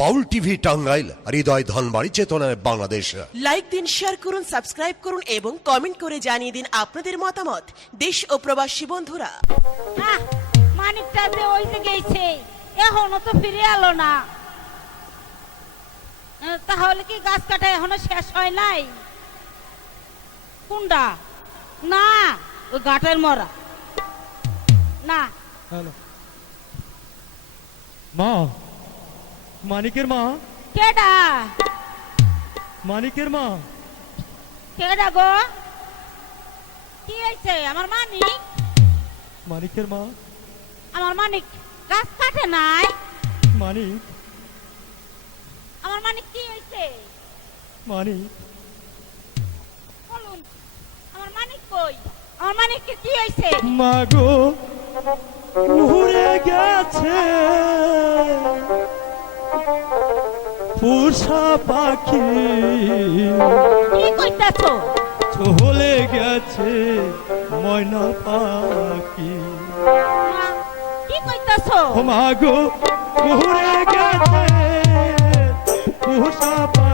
বাউল TV Tangail হৃদয় ধনবাড়ি চেতনায় Bangladesh. Like দিন share করুন সাবস্ক্রাইব করুন এবং কমেন্ট করে জানিয়ে দিন আপনাদের মতামত। দেশ ও প্রবাসী বন্ধুরা। মানিকটা যে ওই গেছে। এখনও তো ফিরে এলো না। তাহলে কি গাছ কাটা এখনও শেষ হয় নাই? কোনটা? না ওই গাটের মরা। না। হ্যালো। মা মানিকের মা? কেডা? মানিকের মা? কেডা গো? কি হয়েছে? আমার মানিক? মানিকের মা? আমার মানিক গাছ কাটে নাই? মানিক? আমার মানিক কি হয়েছে? মানিক? বলুন আমার মানিক কই? আমার মানিক কি হয়েছে? মা গো উড়ে গেছে। পোষা পাখি। কি কইতাছো চলে গেছে ময়না পাখি। মাগো কি কইতাছো ও মা গেছে পুষা পাখি।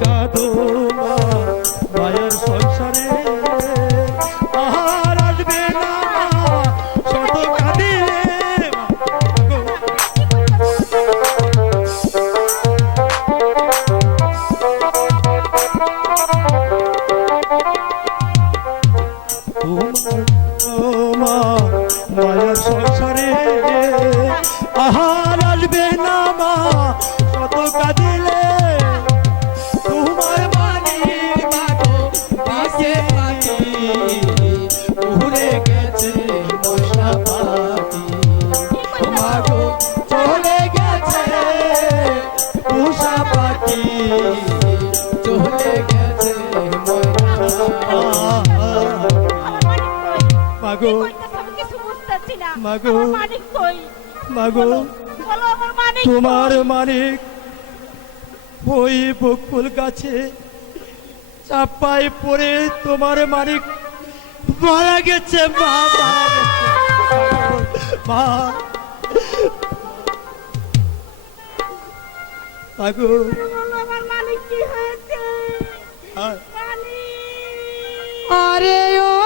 কাঁদো। মা মাগো। মানিক কই? মাগো বলো আমার মানিক তোমার মানিক ওই বকুল গাছে চাপায় পড়ে তোমার মানিক মারা গেছে মা মা। মাগো। আমার মানিক কি হয়েছে? আরে ও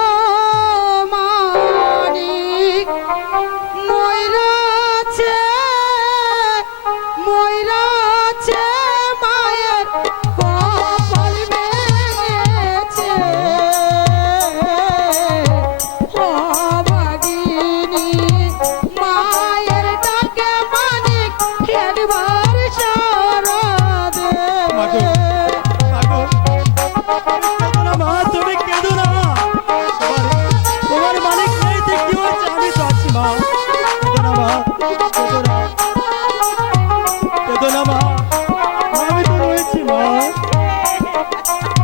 Thank you.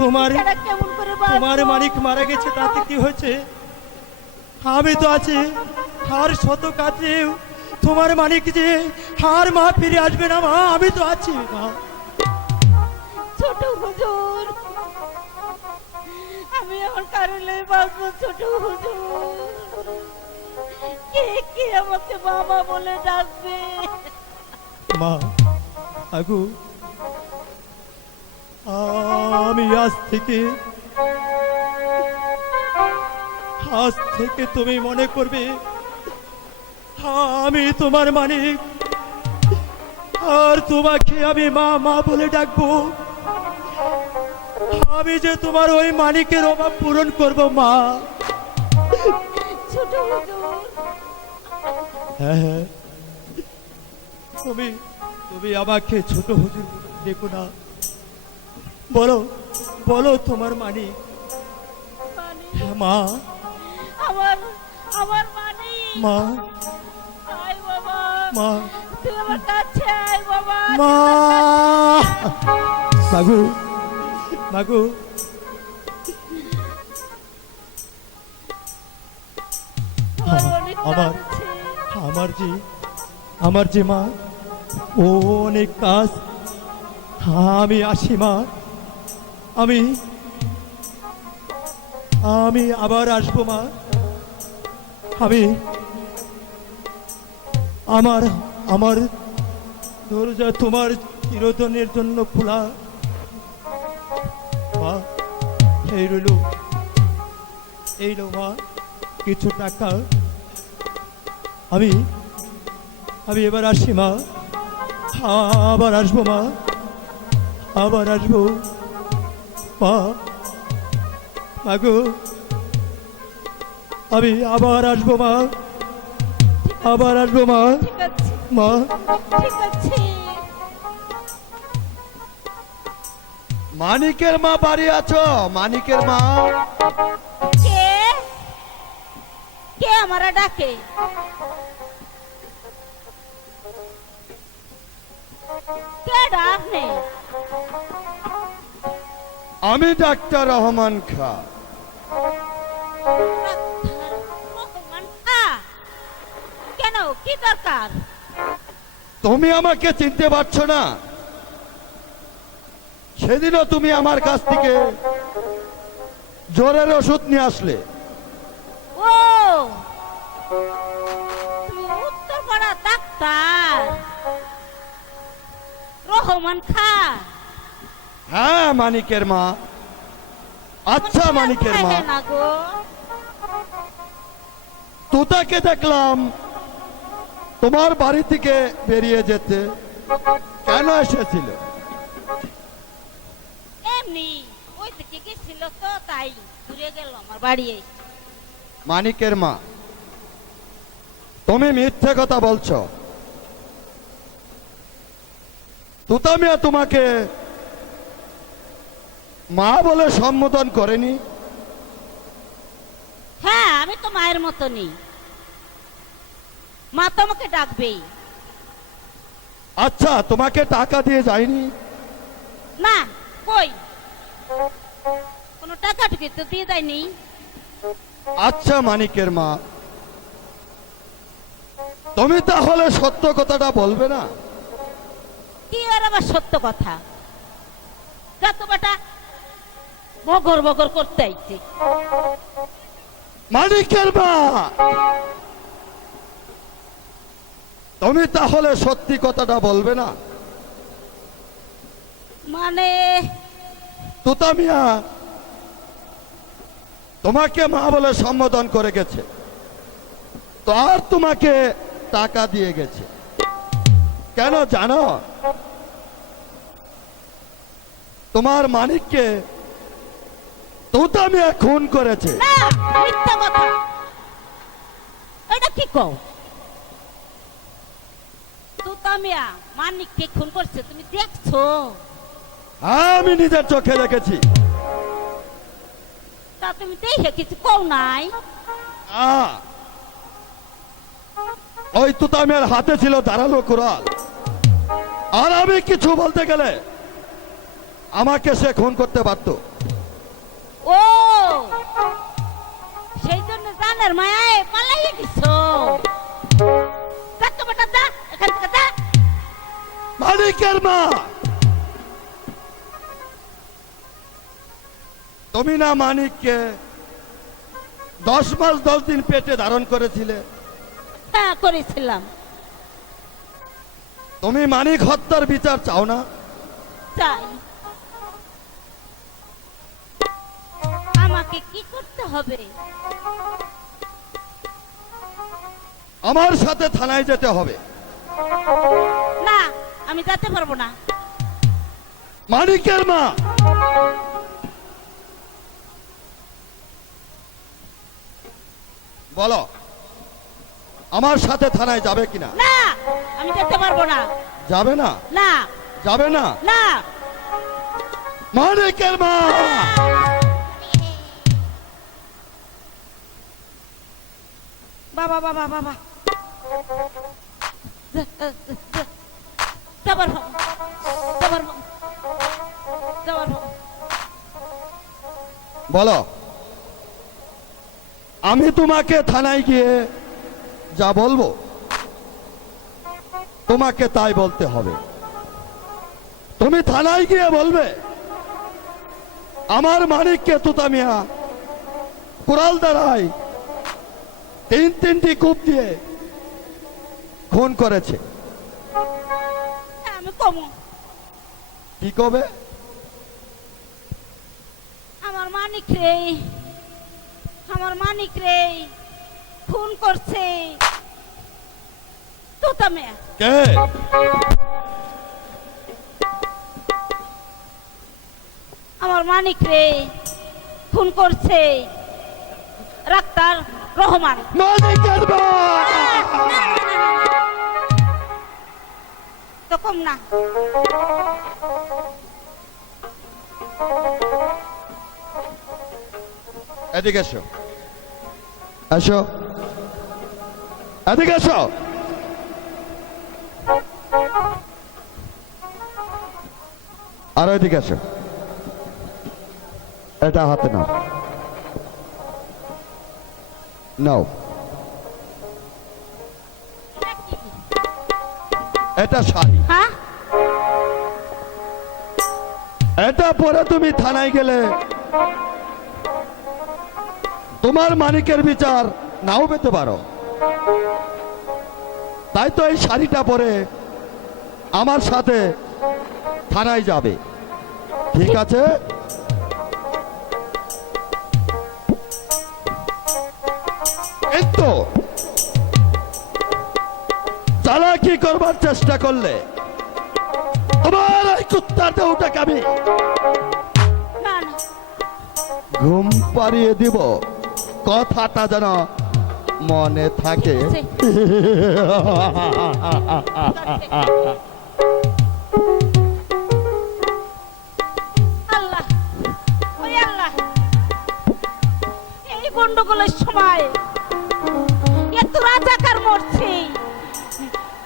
তোমার-? তোমার মানিক মারা গেছে তাতে কি হয়েছে। আমি তো আছি হার শত কাটলেও তোমার মানিক যে হার মা ফিরে আসবে না মা আমি তো আছি মা। ছোট হুজুর আমি আমার কারণে বাঁচবো ছোট হুজুর। কে কে আমাকে বাবা বলে ডাকবে? মা আগু আমি আজ থেকে আজ থেকে তুমি মনে করবে আমি তোমার মানিক আর তোমাকে আমি মা মা বলে ডাকবো। আমি যে তোমার ওই মানিকের অভাব পূরণ করব মা। হ্যাঁ হ্যাঁ। তুমি তুমি আমাকে ছোট হুজুর দেখো না। বলো বলো তোমার মানিক হ্যাঁ মা। আমার আমার মানিক মা। বাবা। মা। তুই আমার কাছে আয় বাবা। মা। মাগু মাগু আমার আমার- যে আমার যে মা অনেক কাজ আমি আসি মা। আমি আমি আবার আসব, মা। আমি আমার আমার দরজা তোমার চিরদিনের জন্য খোলা। মা, এই রইল, এই লো মা, কিছু টাকা। আমি আমি এবার আসি, মা। আবার আসব, মা। আবার আসব। মা আমি আবার আসব মা। আবার আসব মা। মা। মানিকের মা বাড়ি আছো? মানিকের মা। কে? কে ডাকে? কে আমি ডাক্তার রহমান খা। কেন? কি দরকার? তুমি আমাকে চিনতে পারছ না। সেদিনও তুমি আমার কাছ থেকে জ্বরের ওষুধ নিয়ে আসলে। ও! উত্তরপাড়া ডাক্তার। রহমান খা। হ্যাঁ মানিকের মা। আচ্ছা মানিকের মা। তোতাকে দেখলাম। তোমার বাড়ি থেকে বেরিয়ে যেতে। কেন এসেছিল? এমনি ওই থেকে গেছিল তো তাই ঘুরে গেল আমার বাড়ি মানিকের মা তুমি মিথ্যে কথা বলছো। তুতামিয়া তোমাকে মা বলে সম্বোধন করেনি। হ্যাঁ আমি তো মায়ের মতনই মা তো আমাকে ডাকবেই। আচ্ছা তোমাকে টাকা দিয়ে যায়নি? না কই? কোনো টাকা টুকি তো দিয়ে দেয়নি আচ্ছা মানিকের মা। তুমি তাহলে সত্য কথাটা বলবে না? কি আর আমার সত্য কথা? যা তো বেটা বগর বগর করতে আইছে। মানিকের মা তুমি তাহলে সত্যি কথাটা বলবে না? মানে? তুতামিয়া তোমাকে মা বলে সম্বোধন করে গেছে। তো আর তোমাকে টাকা দিয়ে গেছে। কেন জানো? তোমার খুন করেছে। না মিথ্যা কথা। এটা কি কও? তুতামিয়া মানিককে খুন করছে তুমি দেখছ? আমি নিজের চোখে দেখেছি। তা তুমি দেখে কিছু কও নাই? আ, ওই তুতামের হাতে ছিল দাঁড়াল কুড়াল। আর আমি কিছু বলতে গেলে আমাকে সে খুন করতে পারত। জন্য মায়ায় পালাইয়ে গেছো। টাকা বাটা দা এখান থেকে দা মালিকের মা! তুমি না মানিককে দশ মাস দশ দিন পেটে ধারণ করেছিলে। হ্যাঁ করেছিলাম। তুমি মানিক হত্যার বিচার চাও না? চাই। আমাকে কি করতে হবে? আমার সাথে থানায় যেতে হবে। না আমি যেতে পারব না। মানিকের মা! বলো আমার সাথে থানায় যাবে কিনা? না আমি যেতে পারব না। যাবে না? না। যাবে না? না। মানিকের মা! বাবা বাবা বাবা। বলো। আমি তোমাকে থানায় গিয়ে যা বলব, তোমাকে তাই বলতে হবে। তুমি থানায় গিয়ে বলবে, আমার মানিককে তুতামিয়া কুড়াল দ্বারাই তিন তিনটি কূপ দিয়ে খুন করেছে হ্যাঁ, আমি কমু কি কবে আমার মানিক রে আমার মানিক রে খুন করছে কে আমার মানিক রে খুন করছে ডাক্তার রহমান মানিকের মা তো কম না। এদিকে এসো। এসো। এদিকে এসো। আর এদিকে এসো। এটা হাতে নাও। নাও। এটা শাড়ি। হ্যাঁ? এটা পরে তুমি থানায় গেলে। তোমার মানিকের বিচার নাও পেতে পারো। তাই তো এই শাড়িটা পরে আমার সাথে থানায় যাবে। ঠিক আছে? চালাকি করবার চেষ্টা করলে তোমার এই কুত্তার দেহটাকে আমি ঘুম পাড়িয়ে দিব। কথাটা যেন মনে থাকে। গন্ডগোলের সময় এত রাজাকার মরছে।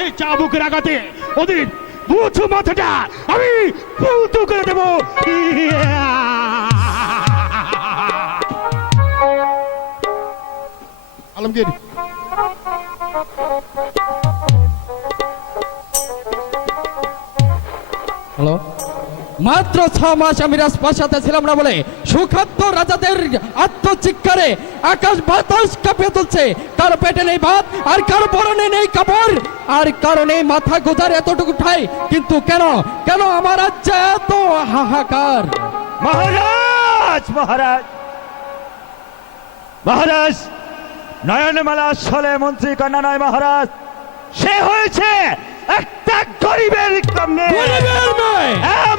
এই চাবুকের আঘাতে ওদের বুঝু মাথাটা আমি পুতু করে দেব। আলমগীর। হ্যালো? মাত্র ছ মাস আমি রাজপ্রাসাদে ছিলাম না বলে সুখাদ্য রাজাদের আত্মচিৎকারে আকাশ বাতাস কাঁপিয়ে তুলছে। কারও পেটে নেই ভাত, আর কারও পরনে নেই কাপড়। আর কারণে মাথা গোজার এতটুকু ঠাই। কিন্তু কেন? কেন আমার রাজ্যে এত হাহাকার? মহারাজ মহারাজ। মহারাজ, নয়নমালা ছলে মন্ত্রী কন্যা নয় মহারাজ। সে হয়েছে গরিবের গরিবের মেয়ে। হ্যাঁ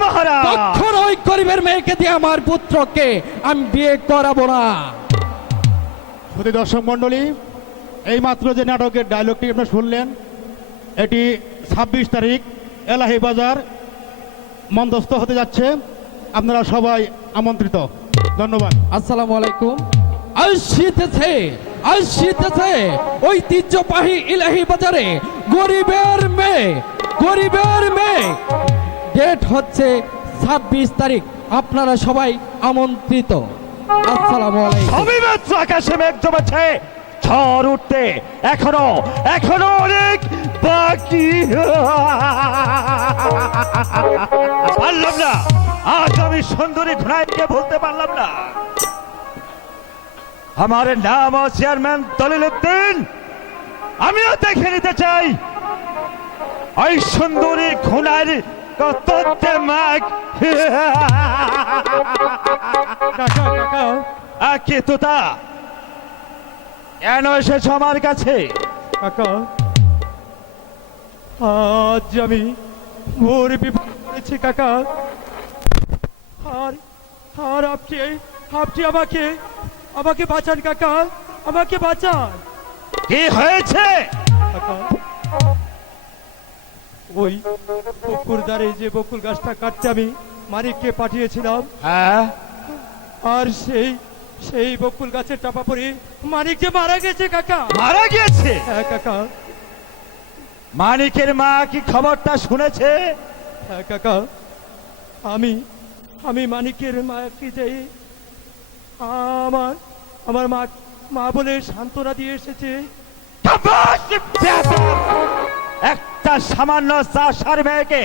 ওই গরিবের মেয়েকে দিয়ে আমার পুত্রকে আমি বিয়ে করাবো না। সুধী দর্শক মণ্ডলী এইমাত্র যে নাটকের ডায়লগটি আপনারা শুনলেন এটি ছাব্বিশ তারিখ এলাহি বাজার মন্দস্থ হতে যাচ্ছে। আপনারা সবাই আমন্ত্রিত। ধন্যবাদ। আসসালামু আলাইকুম। ইলাহি বাজারে গরিবের মেয়ে গরিবের মেয়ে। হচ্ছে ছাব্বিশ তারিখ। আপনারা সবাই আমন্ত্রিত। আকাশে মেঘ জমেছে। ঝড় উঠতে এখনও এখনও অনেক বাকি। পারলাম না। আজ আমি সুন্দরী ঘোড়াইকে বলতে পারলাম না। আমার নাম চেয়ারম্যান দলিল উদ্দিন। আমিও দেখে নিতে চাই। ওই সুন্দরী ঘোড়ার কত মাগ। কাকা কাকা কে তোতা, কেন এসেছ আমার কাছে? কাকা আজ আমি ভোর বিপদ করেছি, কাকা। আর আর আপনি আপনি আমাকে আমাকে বাঁচান কাকা। আমাকে বাঁচান। কি হয়েছে? কাকা ওই বকুল দ্বারে যে বকুল গাছটা কাটতে আমি মানিককে পাঠিয়েছিলাম হ্যাঁ? আর সেই সেই বকুল গাছের টাপা পড়ে মানিক যে মারা গেছে কাকা। মারা গেছে হ্যাঁ কাকা। মানিকের মা কি খবরটা শুনেছে? হ্যাঁ কাকা। আমি আমি মানিকের মাকে যাই আমার আমার মা মা বলে সান্ত্বনা দিয়ে এসেছে। একটা সামান্য চাষার মেয়েকে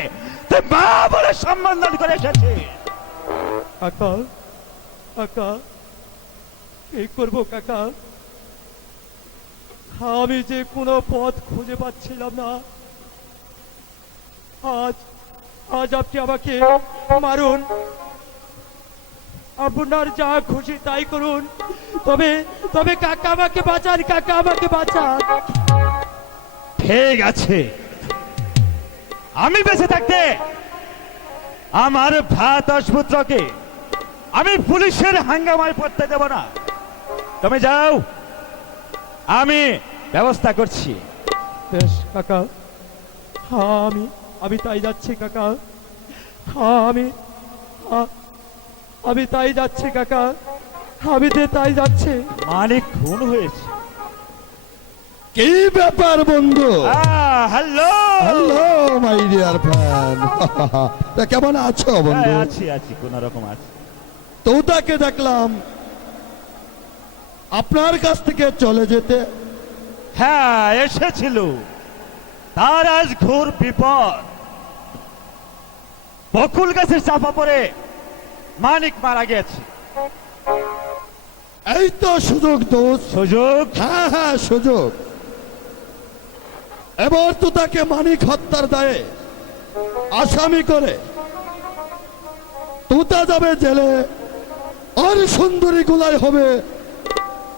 তুই মা বলে সম্বোধন করে এসেছে কাকা কাকা কি করব কাকা? আমি যে কোনো পথ খুঁজে পাচ্ছিলাম না। আজ আজ আপনি আমাকে মারুন আপনার যা খুশি তাই করুন। তবে তবে কাকা আমাকে বাঁচান কাকা আমাকে বাঁচান। ঠিক আছে। আমি বেঁচে থাকতে আমার ভাত পুত্রকে আমি পুলিশের হাঙ্গামায় পড়তে দেব না। তুমি যাও আমি ব্যবস্থা করছি। বেশ কাকা। হ্যাঁ আমি আমি তাই যাচ্ছি কাকা। হ্যাঁ আমি আ- আমি তাই যাচ্ছি কাকা। আমি তো তাই যাচ্ছি। মানিক খুন হয়েছে। কি ব্যাপার বন্ধু? Hello. Hello my dear fan তা কেমন আছো বন্ধু? হ্যাঁ, আছি আছি কোন রকম আছি। তোতাকে দেখলাম। আপনার কাছ থেকে চলে যেতে। হ্যাঁ এসেছিল। তার আজ ঘোর বিপদ। বকুল গাছের চাপা পড়ে। মানিক মারা গেছে। এই তো সুযোগ দোষ সুযোগ? হ্যাঁ হ্যাঁ সুযোগ। এবার তো তাকে মানিক হত্যার দায়ে আসামি করে। তুতা যাবে জেলে আর সুন্দরী গুলাই হবে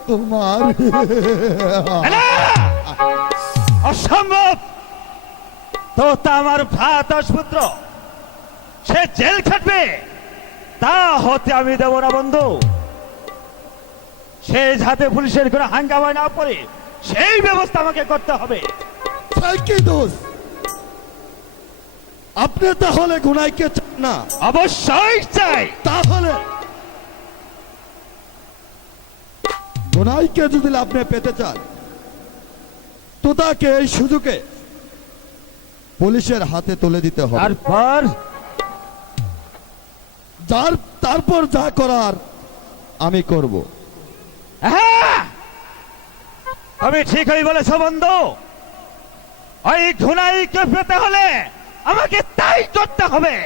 তোমার। অসম্ভব! তো তা আমার ভাত পুত্র সে জেল খাটবে। তা হতে আমি দেব না বন্ধু। সে যাতে পুলিশের কোনো হাঙ্গামায় না পড়ে সেই ব্যবস্থা আমাকে করতে হবে। দোষ আপনি তাহলে গুনাইকে চান না? অবশ্যই চাই। তাহলে গুনাইকে যদি আপনি পেতে চান তো তাকে এই সুযোগে পুলিশের হাতে তুলে দিতে হবে। তারপর যার তারপর যা করার আমি করব। হ্যাঁ! তুমি ঠিকই বলেছ বন্ধু। ওই ঘুনাইকে পেতে হলে আমাকে তাই করতে হবে।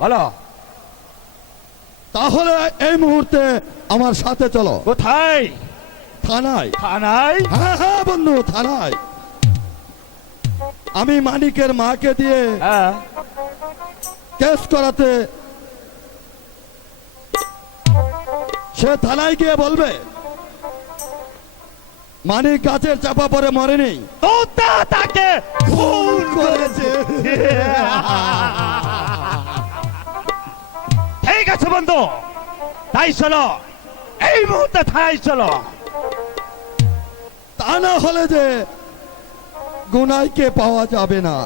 বলো। তাহলে এই মুহূর্তে আমার সাথে চলো। কোথায়? থানায়। থানায়? হ্যাঁ হ্যাঁ বন্ধু থানায়। আমি মানিকের মাকে দিয়ে হ্যাঁ। কেস করাতে সে থানায় গিয়ে বলবে মানিক গাছের চাপা পরে মরেনি। তাকে খুন করেছে। ঠিক আছে বন্ধু তাই চলো। এই মুহূর্তে থানায় চলো। তা না হলে যে গুনাইকে পাওয়া যাবে না।